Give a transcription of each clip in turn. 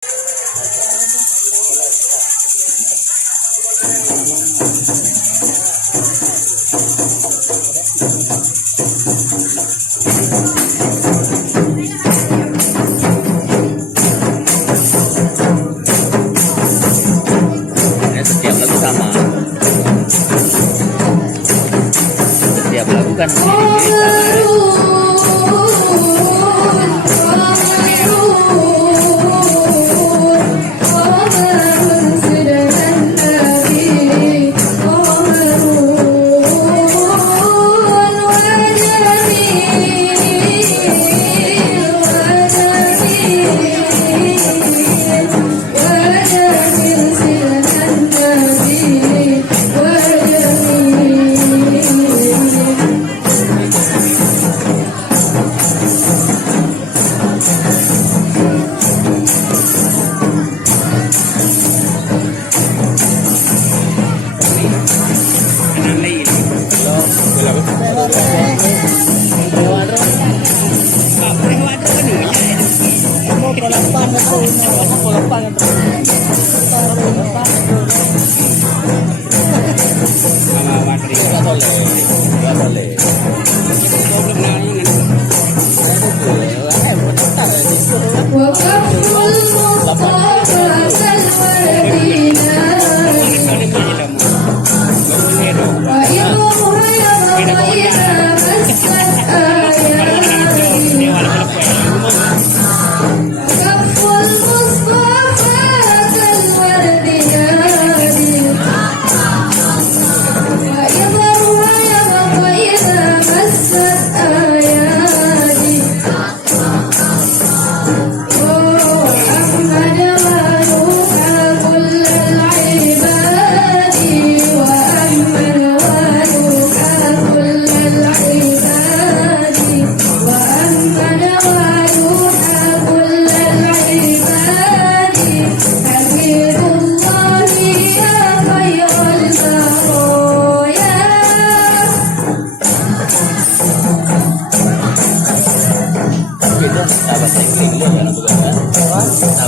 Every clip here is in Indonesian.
Setiap lagu sama, setiap lagu kan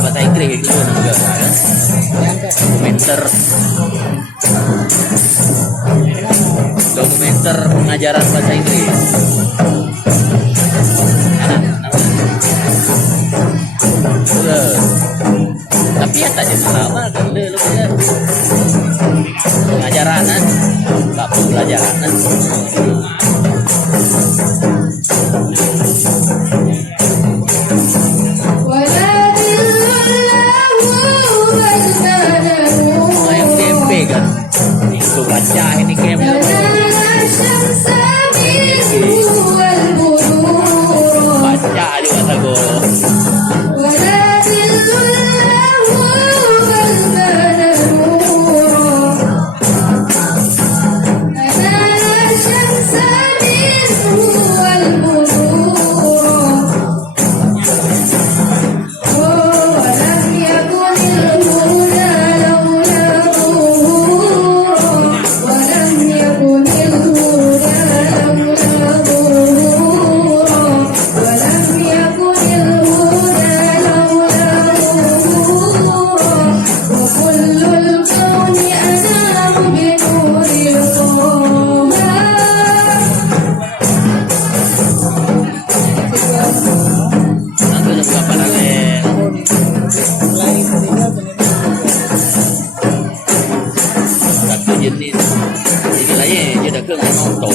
bahasa Inggris itu juga dokumenter pengajaran bahasa Inggris. Tapi ya tak jadi sama kan lu pengajaran nggak perlu pelajaran. Baca ini game baca juga sago jenis istilahnya dia ada ke monoton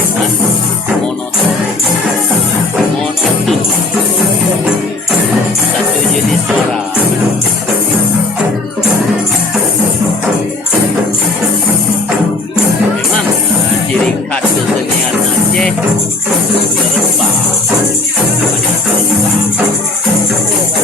satu jenis suara. Memang ciri khas kesenian Aceh serempak, banyak serempak.